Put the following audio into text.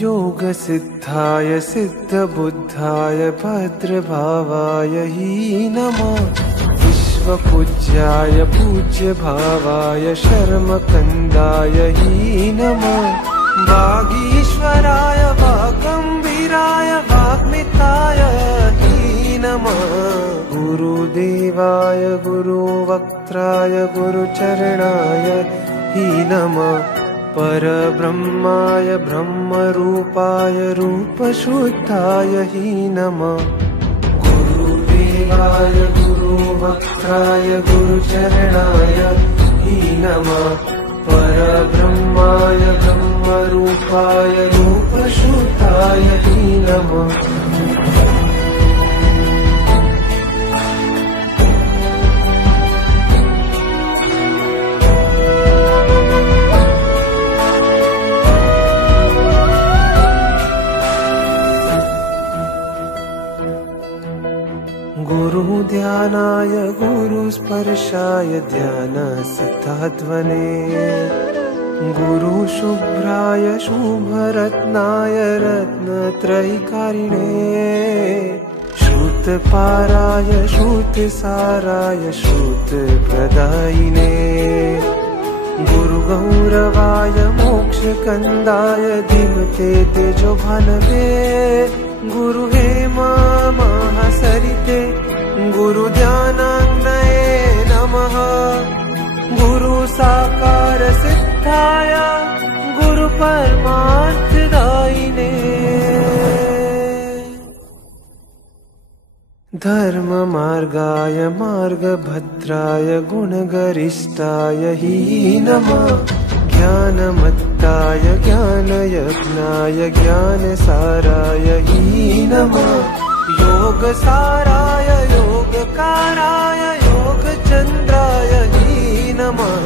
योगसिद्धाय सिद्धबुद्धाय भद्रभावाय हि नमः। विश्वपूज्याय पूज्यभावाय शर्मकन्दाय हि नमः। वागीश्वराय वागम्भीराय वाग्मिताय हि नमः। गुरुदेवाय गुरुवक्त्राय गुरुचरणाय हि नमः। परब्रह्माय ब्रह्मरूपाय रूपशुद्धाय हि नमः। गुरुदेवाय गुरुवक्त्राय गुरुचरणाय हि नमः। परब्रह्माय ब्रह्मरूपाय रूपशुद्धाय हि नमः। गुरुध्यानाय गुरुस्पर्शाय ध्यानसिद्धाध्वने। गुरुशुभ्राय शुभरत्नाय रत्नत्रयीकारिणे। श्रुतपाराय श्रुतसाराय श्रुतप्रदायिने। गुरुगौरवाय मोक्षकन्दाय धीमते तेजोभानवे। गुरुहेमा महासरिते गुरुध्यानाग्नये नमः। गुरुसाकार सिद्धाय गुरुपरमार्थदायिने। धर्ममार्गाय मार्गभद्राय गुणगरिष्ठाय हि नमः। ज्ञानमत्ताय ज्ञानयज्ञाय ज्ञानसाराय हि नमः। योगसाराय योगकाराय योगचन्द्राय हि नमः।